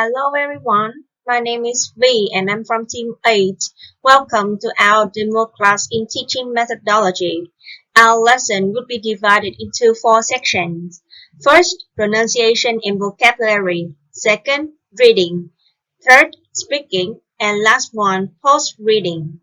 Hello everyone, my name is V and I'm from Team 8. Welcome to our demo class in teaching methodology. Our lesson would be divided into 4 sections. First, pronunciation and vocabulary. Second, reading. Third, speaking. And last one, post-reading.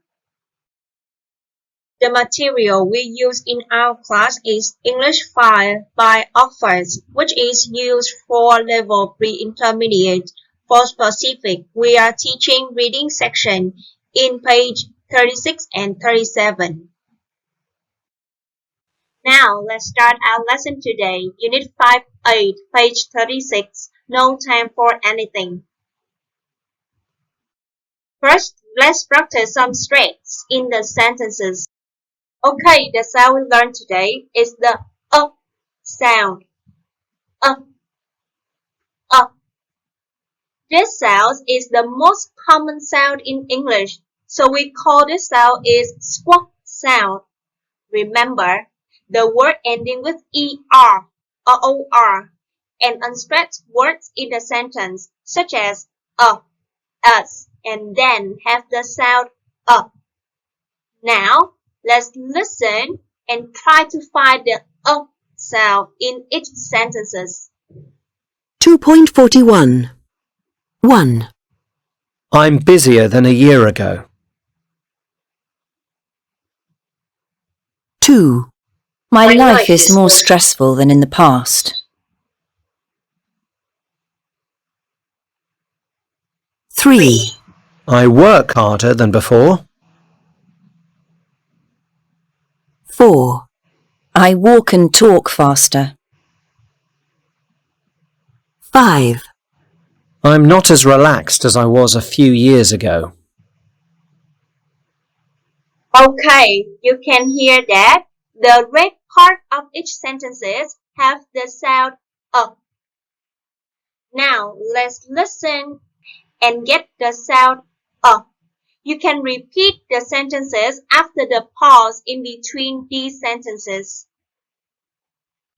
The material we use in our class is English 5 by Oxford, which is used for level pre-intermediate. For specific, we are teaching reading section in page 36 and 37. Now, let's start our lesson today. Unit 5-8, page 36. No time for anything. First, let's practice some stress in the sentences. Okay, the sound we learned today is the sound. This sound is the most common sound in English, so we call this sound is squawk sound. Remember, the word ending with er or or and unstressed words in the sentence, such as us, and then have the sound Now, let's listen and try to find the sound in each sentences. 2.41 1. I'm busier than a year ago. 2. My life is more stressful than in the past. 3. I work harder than before. 4. I walk and talk faster. 5. I'm not as relaxed as I was a few years ago. Okay, you can hear that the red part of each sentences have the sound Now, let's listen and get the sound You can repeat the sentences after the pause in between these sentences.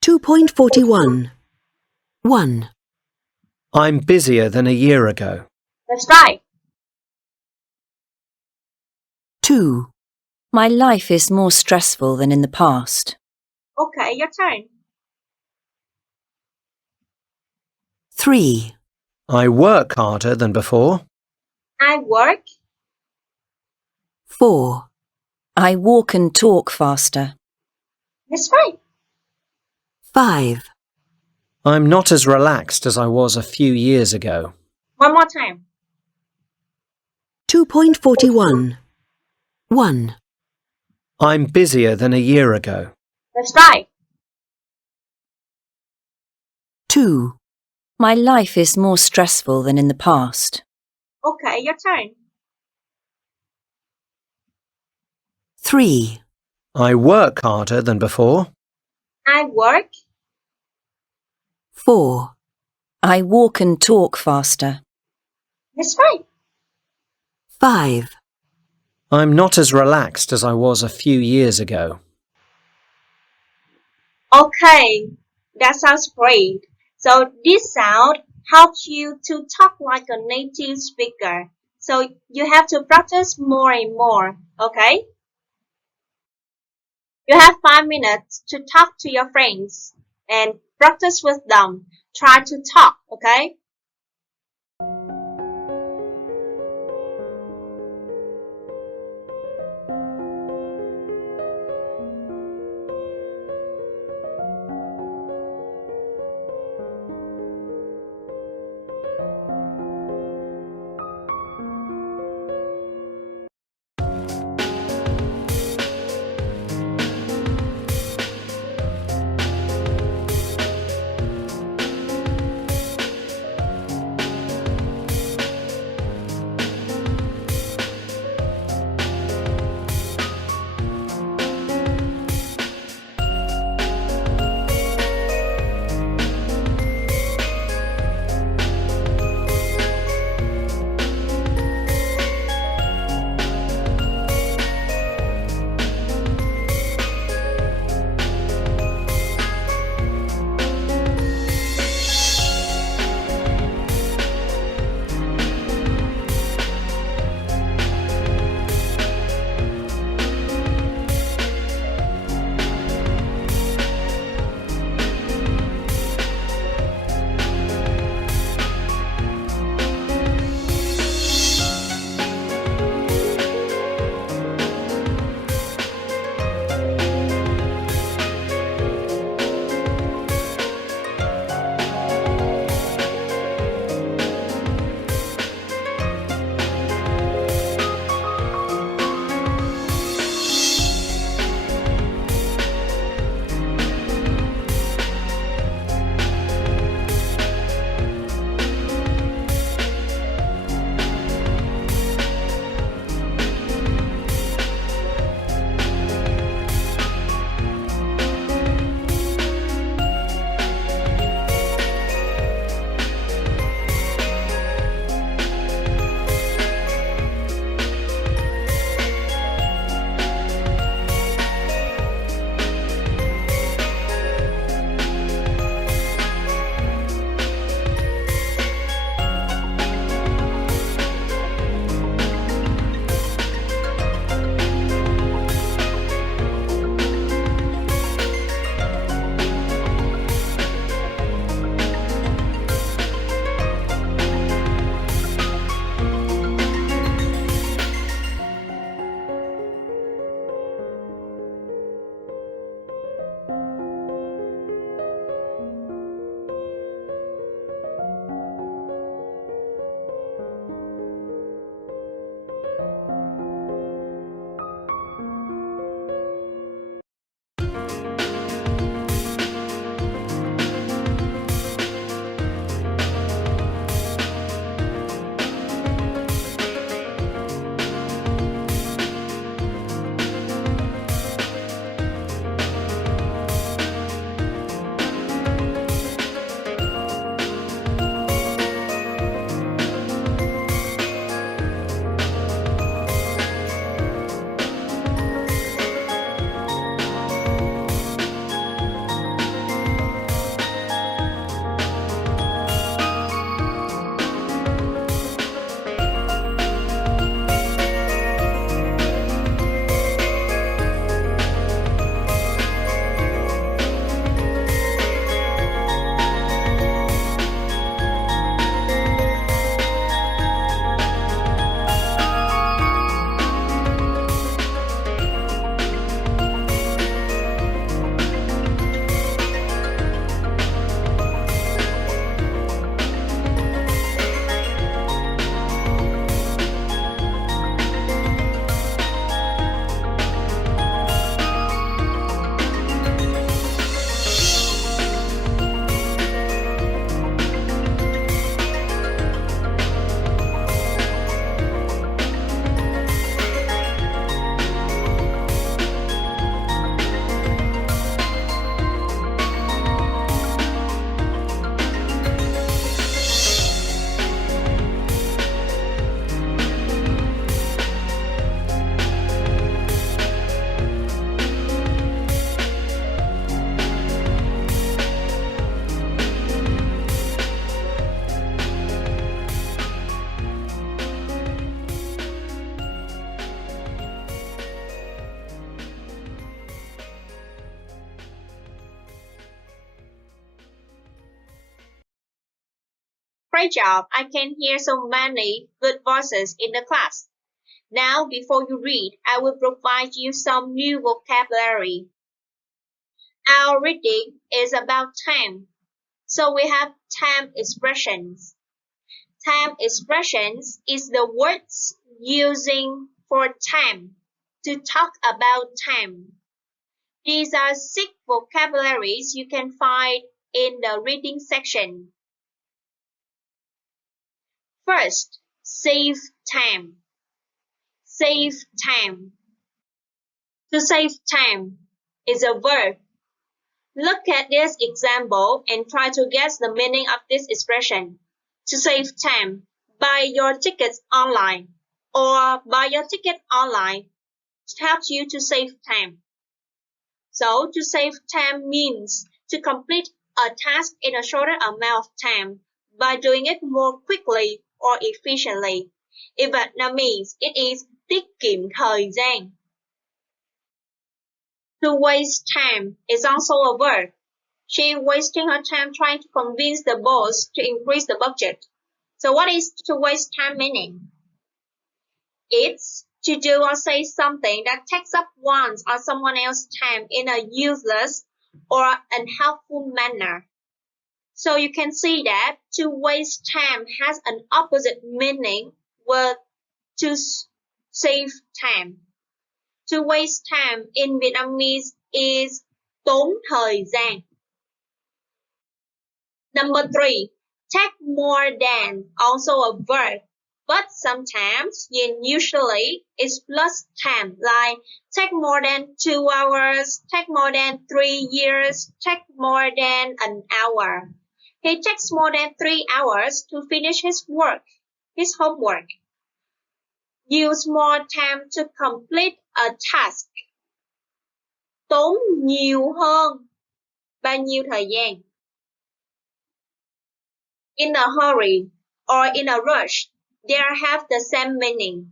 2.41 1. I'm busier than a year ago. That's right. 2. My life is more stressful than in the past. Okay, your turn. 3. I work harder than before. I work. 4. I walk and talk faster. That's right. 5. I'm not as relaxed as I was a few years ago. One more time. 2.41 1. I'm busier than a year ago. That's right. 2. My life is more stressful than in the past. Okay, your turn. 3. I work harder than before. I work. 4. I walk and talk faster. That's right. 5. I'm not as relaxed as I was a few years ago. Okay, that sounds great. So this sound helps you to talk like a native speaker. So you have to practice more and more, okay? You have 5 minutes to talk to your friends and practice with them. Try to talk, okay? great job. I can hear so many good voices in the class. Now, before you read, I will provide you some new vocabulary. Our reading is about time. So we have time expressions. Time expressions is the words using for time, to talk about time. These are 6 vocabularies you can find in the reading section. First, save time. Save time. To save time is a verb. Look at this example and try to guess the meaning of this expression. To save time, buy your tickets online, or buy your ticket online helps you to save time. So, to save time means to complete a task in a shorter amount of time by doing it more quickly or efficiently. In Vietnamese, it is tiết kiệm thời gian. To waste time is also a verb. She wasting her time trying to convince the boss to increase the budget. So what is to waste time meaning? It's to do or say something that takes up one's or someone else's time in a useless or unhelpful manner. So you can see that to waste time has an opposite meaning with to save time. To waste time in Vietnamese is tốn thời gian. Number 3, take more than, also a verb, but sometimes and usually it's plus time, like take more than 2 hours, take more than 3 years, take more than an hour. He takes more than 3 hours to finish his homework. Use more time to complete a task. Tốn nhiều hơn, bao nhiêu thời gian. In a hurry or in a rush, they have the same meaning.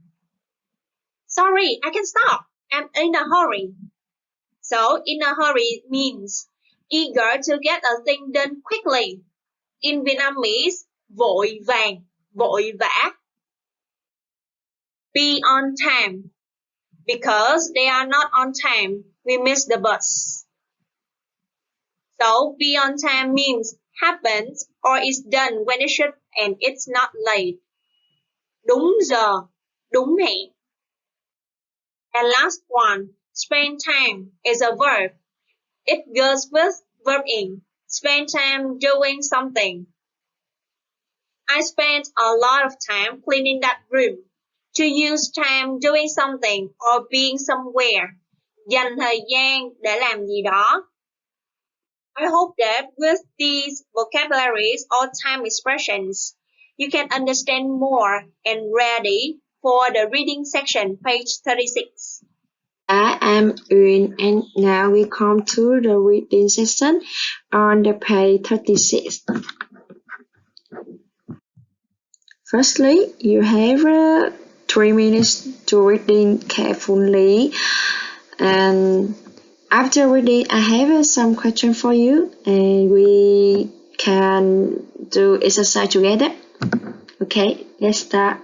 Sorry, I can stop. I'm in a hurry. So, in a hurry means eager to get a thing done quickly. In Vietnamese, vội vàng, vội vã. Be on time. Because they are not on time, we miss the bus. So, be on time means happens or is done when it should and it's not late. Đúng giờ, đúng hẹn. And last one, spend time is a verb. It goes with verb in. Spend time doing something. I spent a lot of time cleaning that room. To use time doing something or being somewhere. Dành thời gian để làm gì đó. I hope that with these vocabularies or time expressions, you can understand more and ready for the reading section, page 36. I am Uyên, and now we come to the reading section on the page 36. Firstly, you have 3 minutes to reading carefully, and after reading, I have some questions for you, and we can do exercise together. Okay, let's start.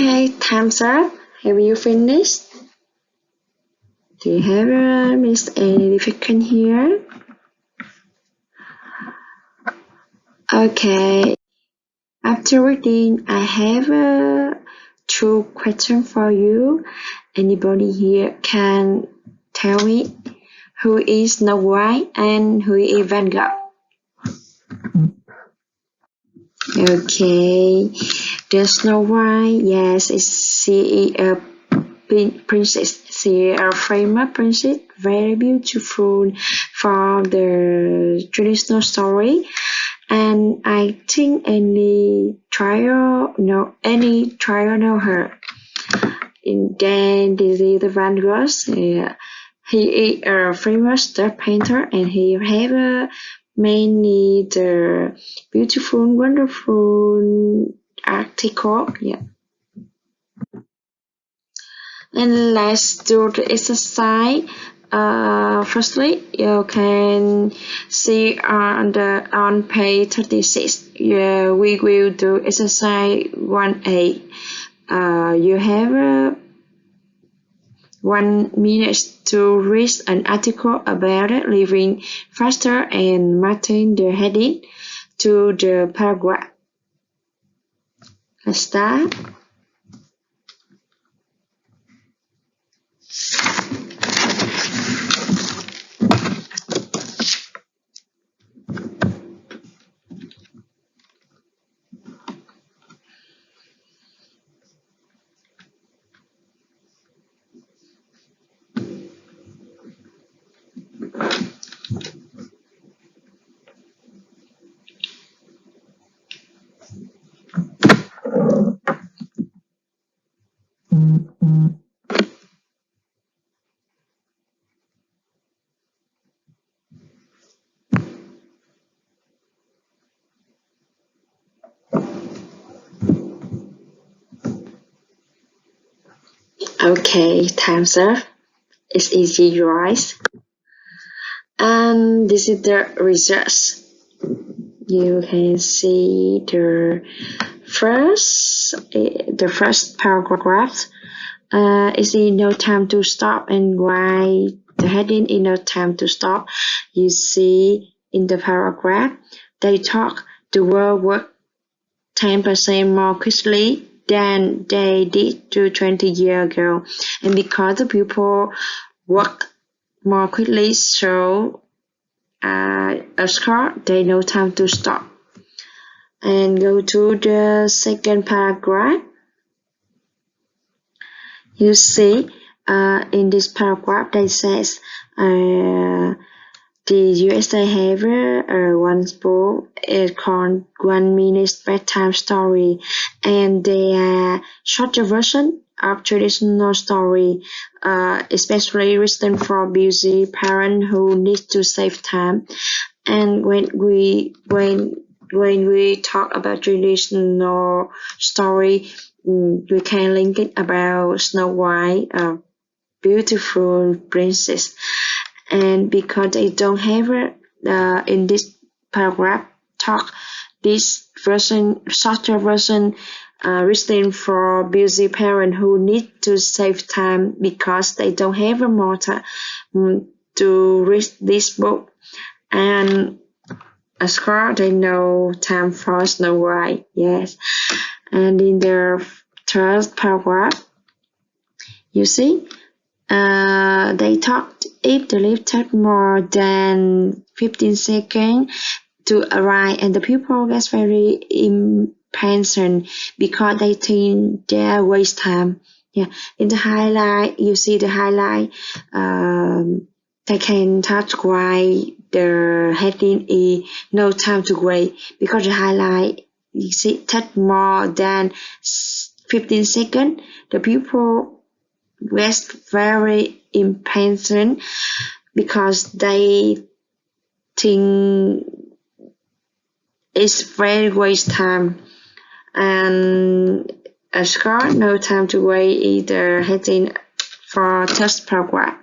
Okay, time's up. Have you finished? Do you have missed any difficult here? Okay. After reading, I have two questions for you. Anybody here can tell me who is Snow White and who is Van Gogh? Okay, the Snow White, yes, she is a princess. She is a famous princess, very beautiful from the traditional story. And I think any trial know her. And then this is the Van Gogh. He is a famous star painter, and he have many the beautiful, wonderful article. Yeah. And let's do the exercise. Firstly, you can see on page 36. Yeah, we will do exercise 1A. You have 1 minute to read an article about living faster and matching the heading to the paragraph. Let's start. Okay, time's up. It's easy, right? And this is the results. You can see the first paragraph. Is no time to stop, and why the heading is no time to stop. You see in the paragraph, they talk the world work 10% more quickly than they did 20 years ago, and because the people work more quickly, so a score, they no time to stop. And go to the second paragraph. You see, in this paragraph, they says the USA have one book called 1 Minute Bedtime Story, and they are shorter version of traditional story, especially written for busy parents who need to save time. And when we talk about traditional story, we can link it about Snow White, a beautiful princess. And because they don't have in this paragraph talk, this version, shorter version, written for busy parents who need to save time because they don't have more time to read this book. And as far they know time for Snow White, yes. And in the third paragraph, you see, they talked if the lift takes more than 15 seconds to arrive, and the people get very impatient because they think they waste time. Yeah, in the highlight, you see the highlight. They can touch why the heading is no time to wait, because the highlight you see take more than 15 seconds. The people get very impatient because they think it's very waste time. And a score, no time to wait, either heading for test paragraph.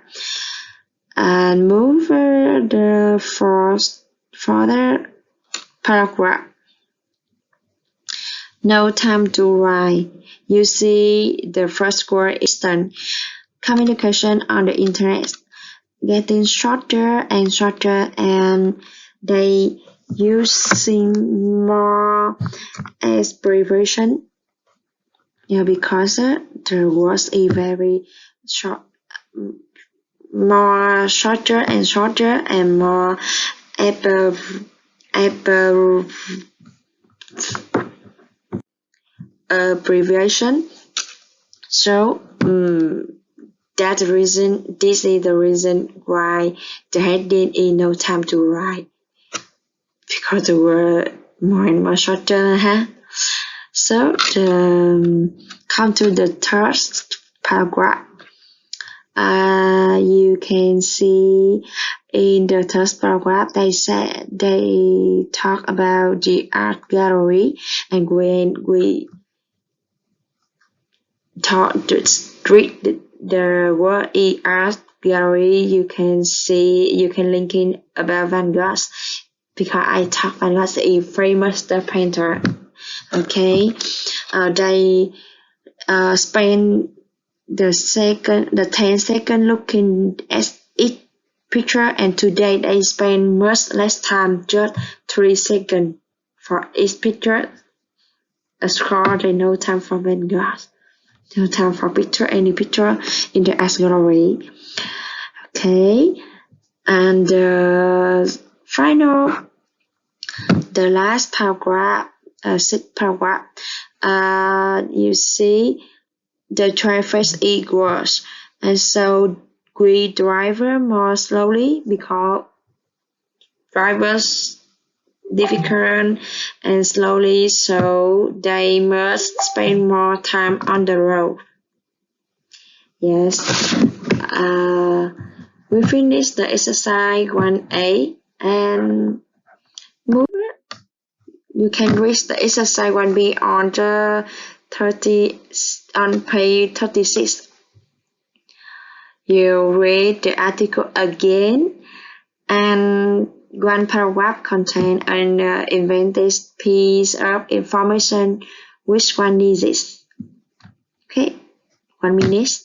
And move the first further paragraph. No time to write. You see, the first word is done. Communication on the internet getting shorter and shorter, and they using more abbreviation. Yeah, because the words is very short, more shorter and shorter, and more abbreviation. So this is the reason why the heading is no time to write, because the word more and more shorter, huh? So come to the third paragraph. You can see in the third paragraph they talk about the art gallery, and when we talk to read the word art gallery, you can link in about Van Gogh, because I thought Van Gogh is a famous painter. Okay, they spend the 10 seconds looking at each picture, and today they spend much less time, just 3 seconds for each picture. A score, they no time for Van Gogh. No time for any picture in the art gallery. Okay, and the last paragraph, sixth paragraph, you see the traffic is worse, and so we drive more slowly because drivers difficult and slowly, so they must spend more time on the road. Yes. We finished the exercise 1A, and you can read the exercise 1B on page 36. You read the article again, and one paragraph contains an invented piece of information. Which one is it? Okay, 1 minute.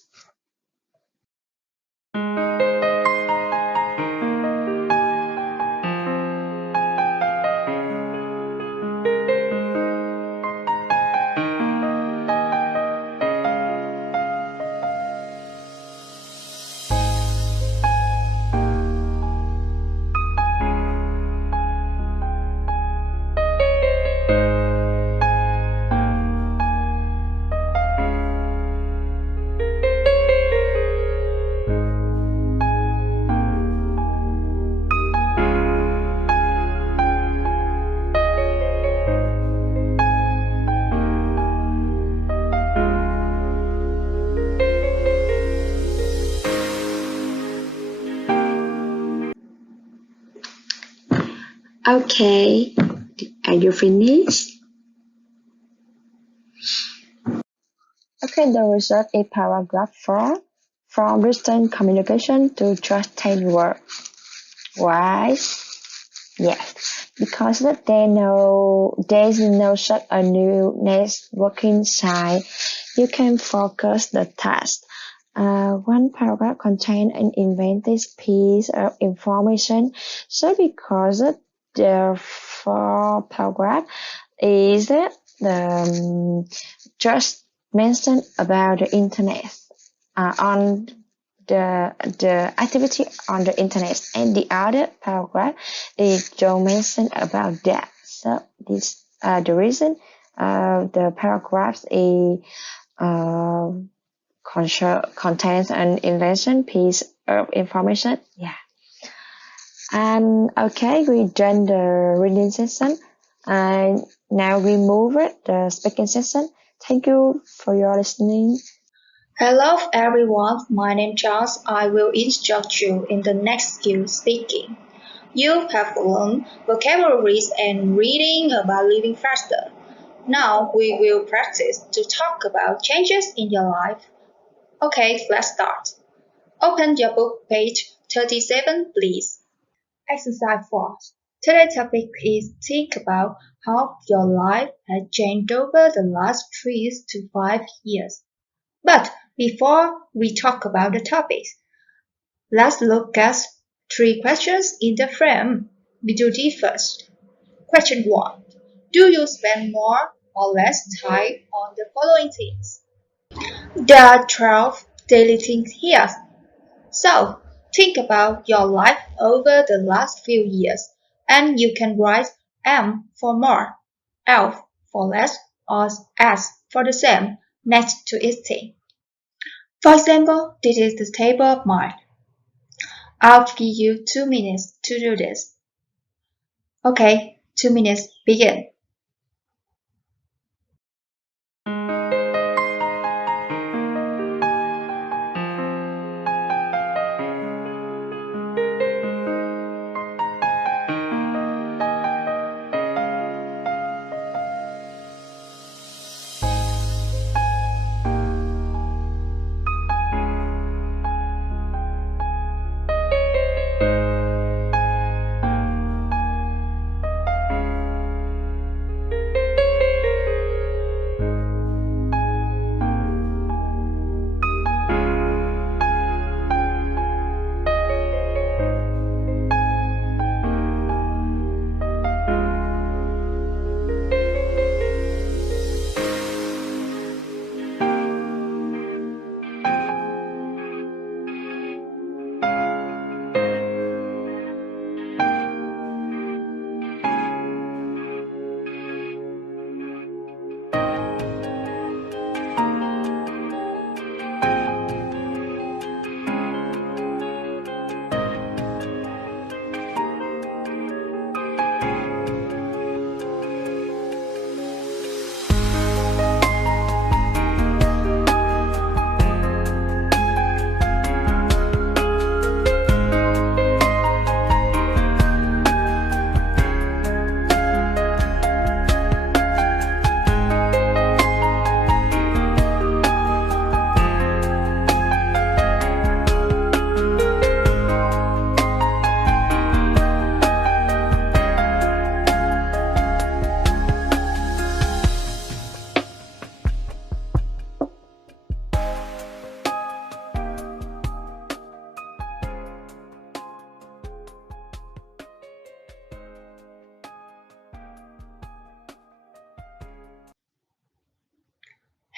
Okay, are you finished? Okay, the result is paragraph 4. From written communication to trusted work. Why? Yes, because there's no such a new networking site. You can focus the task. One paragraph contains an invented piece of information. So because the 4 paragraph is just mentioned about the internet, on the activity on the internet, and the other paragraph is don't mention about that. So this the reason the paragraphs is contains an invention piece of information. Yeah. And okay, we done the reading session, and now we move it the speaking session. Thank you for your listening. Hello everyone, my name is Charles. I will instruct you in the next skill, speaking. You have learned vocabularies and reading about living faster. Now we will practice to talk about changes in your life. Okay, let's start. Open your book page 37, please. Exercise 4. Today's topic is think about how your life has changed over the last 3 to 5 years. But before we talk about the topics, let's look at 3 questions in the frame. We do this first. Question 1. Do you spend more or less time on the following things? There are 12 daily things here. So, think about your life over the last few years, and you can write M for more, L for less, or S for the same next to each thing. For example, this is the table of mine. I'll give you 2 minutes to do this. Okay, 2 minutes, begin.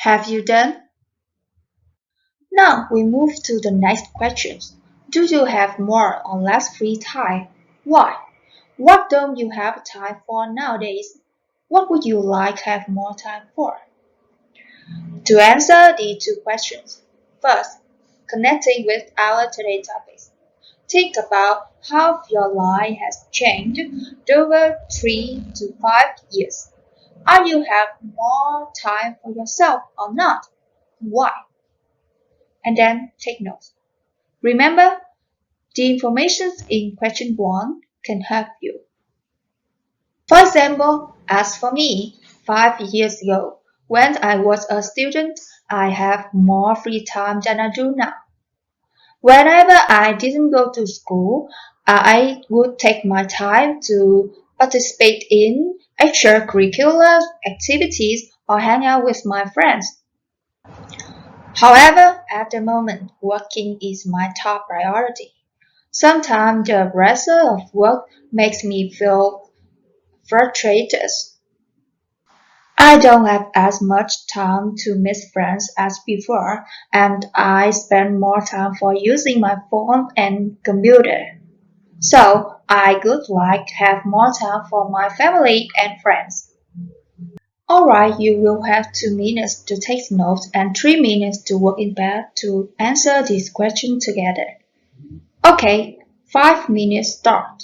Have you done? Now we move to the next questions. Do you have more or less free time? Why? What don't you have time for nowadays? What would you like to have more time for? To answer these 2 questions, first, connecting with our today's topics. Think about how your life has changed over 3 to 5 years. Are you have more time for yourself or not? Why? And then take notes. Remember, the information in question 1 can help you. For example, as for me, 5 years ago, when I was a student, I have more free time than I do now. Whenever I didn't go to school, I would take my time to participate in extracurricular activities or hang out with my friends. However, at the moment, working is my top priority. Sometimes the pressure of work makes me feel frustrated. I don't have as much time to meet friends as before, and I spend more time for using my phone and computer. So I would like to have more time for my family and friends. Alright, you will have 2 minutes to take notes and 3 minutes to work in bed to answer this question together. Okay, 5 minutes start.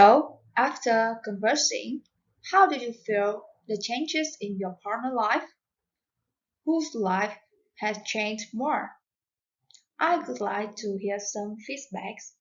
So, after conversing, how did you feel the changes in your partner life? Whose life has changed more? I would like to hear some feedbacks.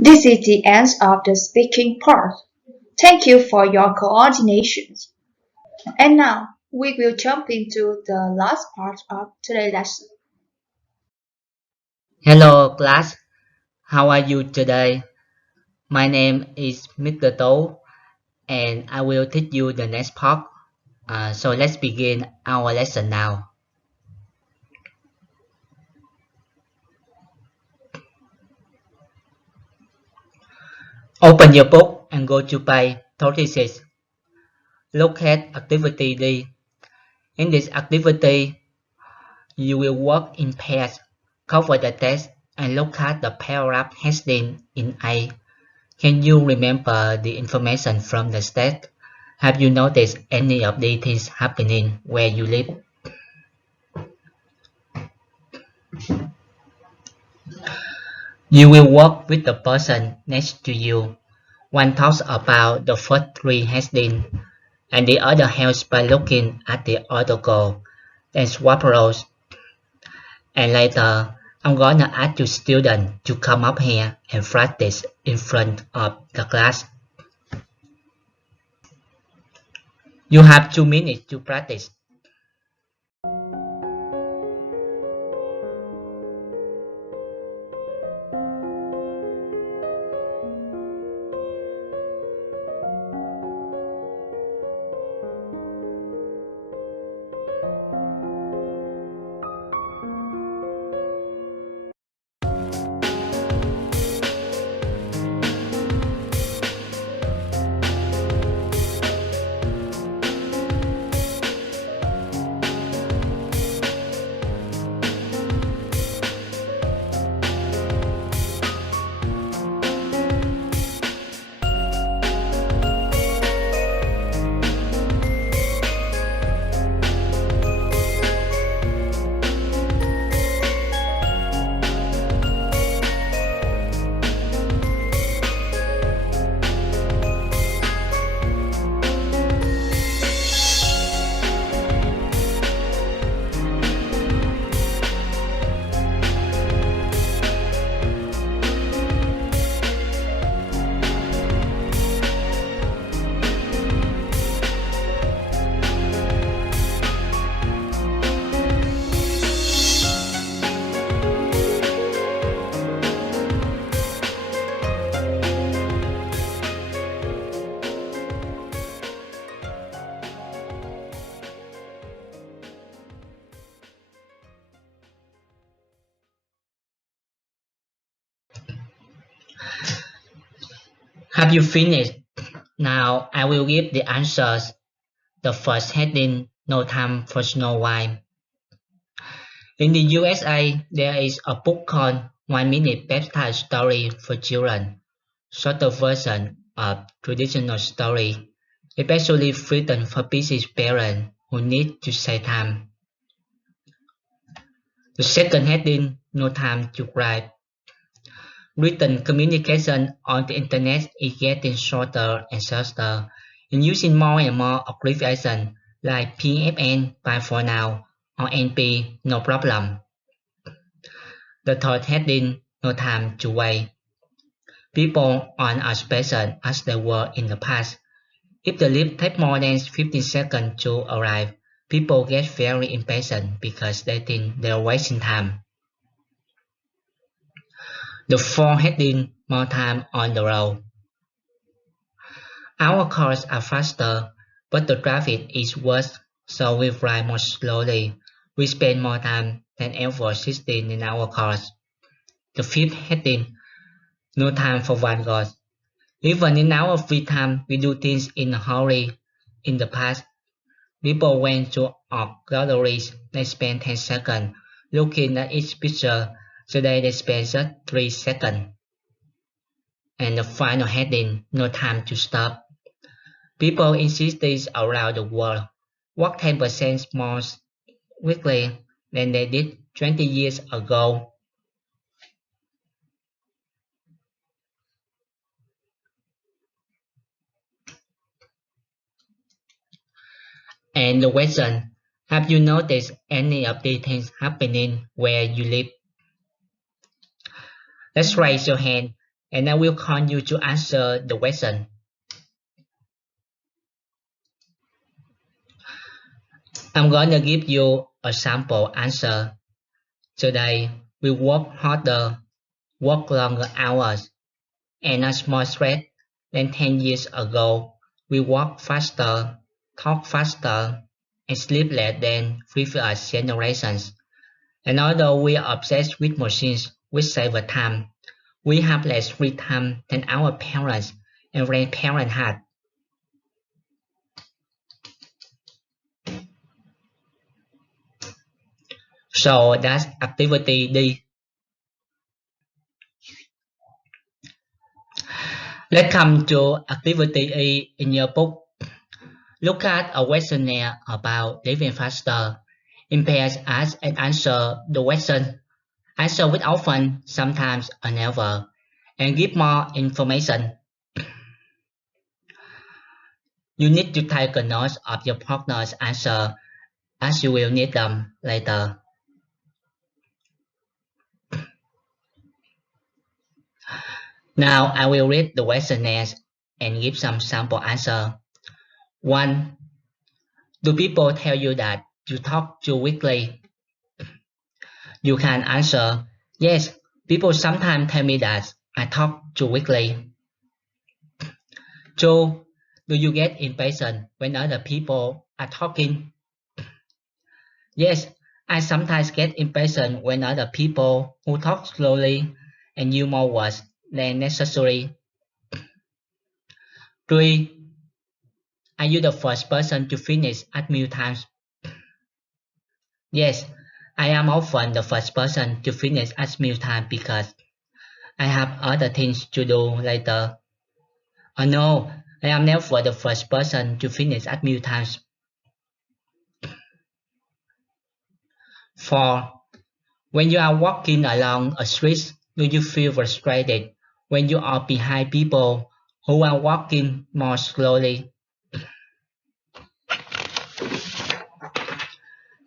This is the end of the speaking part. Thank you for your coordination. And now we will jump into the last part of today's lesson. Hello class, how are you today? My name is Mr. Tố and I will teach you the next part. So let's begin our lesson now. Open your book and go to page 36. Look at activity D. In this activity, you will work in pairs, cover the text, and look at the paragraph heading in A. Can you remember the information from the text? Have you noticed any of these things happening where you live? You will work with the person next to you. One talks about the first three headings, and the other helps by looking at the article, then swap roles. And later, I'm gonna ask you students to come up here and practice in front of the class. You have 2 minutes to practice. Have you finished? Now I will give the answers. The first heading, no time for Snow White. In the USA, there is a book called 1 Minute Bedtime Story for Children, shorter version of traditional story, especially written for busy parents who need to save time. The second heading, no time to write. Written communication on the internet is getting shorter and shorter, and using more and more abbreviations like PFN, bye for now, or NP, no problem. The third heading, no time to wait. People aren't as patient as they were in the past. If the lift takes more than 15 seconds to arrive, people get very impatient because they think they're wasting time. The fourth heading, more time on the road. Our cars are faster, but the traffic is worse, so we drive more slowly. We spend more time than ever sitting in our cars. The fifth heading, no time for Van Gogh. Even in our free time, we do things in a hurry. In the past, people went to art galleries. They spent 10 seconds looking at each picture. Today they spend just 3 seconds. And the final heading, no time to stop. People in cities around the world walk 10% more quickly than they did 20 years ago. And the question, have you noticed any of these things happening where you live? Let's raise your hand and I will call you to answer the question. I'm gonna give you a sample answer. Today, we work harder, work longer hours, and are more stressed than 10 years ago. We walk faster, talk faster, and sleep less than previous generations. And although we are obsessed with machines which save time, we have less free time than our parents and grandparents had. So that's activity D. Let's come to activity E in your book. Look at a questionnaire about living faster. Impairs us and answer the question. Answer with often, sometimes, or never, and give more information. You need to take a note of your partner's answer as you will need them later. Now I will read the questionnaires and give some sample answer. 1. Do people tell you that you talk too quickly? You can answer, yes, people sometimes tell me that I talk too quickly. 2. Do you get impatient when other people are talking? Yes, I sometimes get impatient when other people who talk slowly and use more words than necessary. 3. Are you the first person to finish at meal times? Yes, I am often the first person to finish at mealtime because I have other things to do later. Oh no, I am never the first person to finish at mealtimes. 4. When you are walking along a street, do you feel frustrated when you are behind people who are walking more slowly?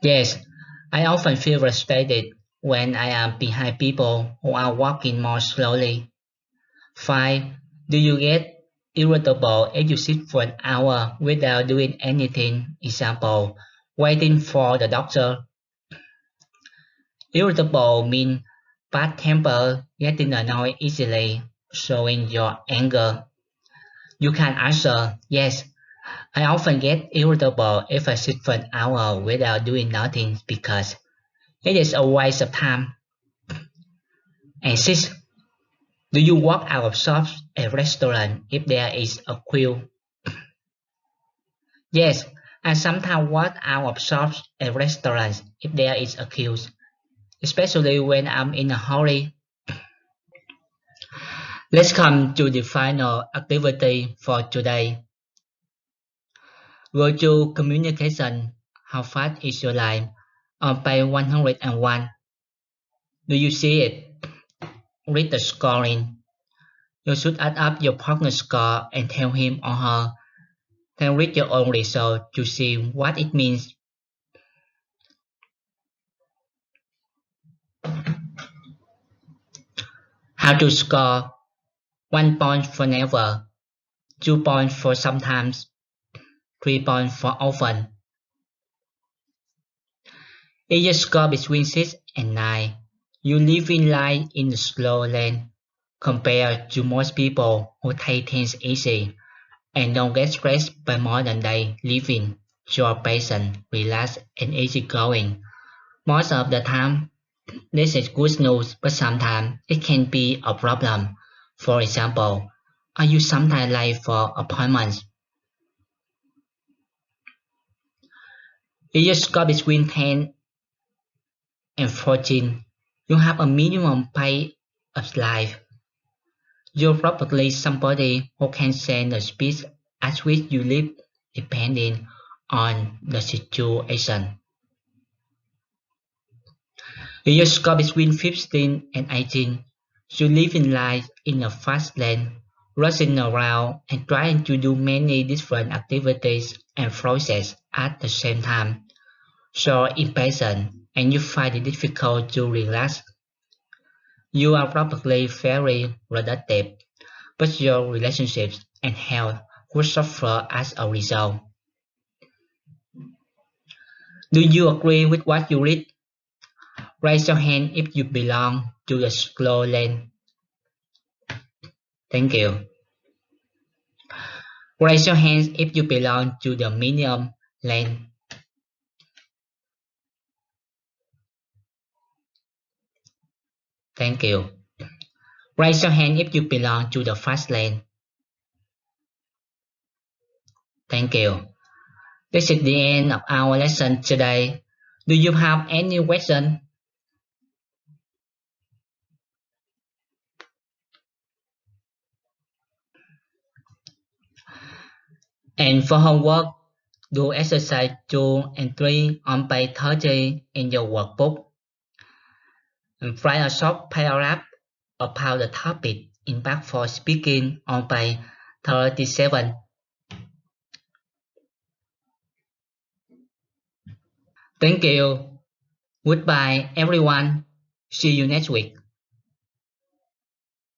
Yes, I often feel frustrated when I am behind people who are walking more slowly. 5. Do you get irritable if you sit for an hour without doing anything? Example, waiting for the doctor. Irritable means bad temper, getting annoyed easily, showing your anger. You can answer, yes, I often get irritable if I sit for an hour without doing nothing because it is a waste of time. And 6. Do you walk out of shops at restaurants if there is a queue? Yes, I sometimes walk out of shops at restaurants if there is a queue, especially when I'm in a hurry. Let's come to the final activity for today. Virtual communication. How fast is your life? On page 101. Do you see it? Read the scoring. You should add up your partner's score and tell him or her. Then read your own result to see what it means. How to score. 1 point for never, 2 points for sometimes, 3 points for often. If you score between 6 and 9, you live in life in the slow lane compared to most people who take things easy and don't get stressed by more than they live in. You're patient, relaxed, and easygoing. Most of the time, this is good news, but sometimes it can be a problem. For example, are you sometimes late for appointments? If you score between 10 and 14, you have a minimum pace of life. You're probably somebody who can send the speed at which you live depending on the situation. If you score between 15 and 18, you live in life in a fast lane, rushing around and trying to do many different activities and processes at the same time. So impatient and you find it difficult to relax. You are probably very productive, but your relationships and health would suffer as a result. Do you agree with what you read? Raise your hand if you belong to the slow lane. Thank you. Raise your hands if you belong to the medium lane. Thank you. Raise your hand if you belong to the fast lane. Thank you. This is the end of our lesson today. Do you have any question? And for homework, do exercise 2 and 3 on page 30 in your workbook. And write a short paragraph about the topic impact for speaking on page 37. Thank you. Goodbye everyone. See you next week.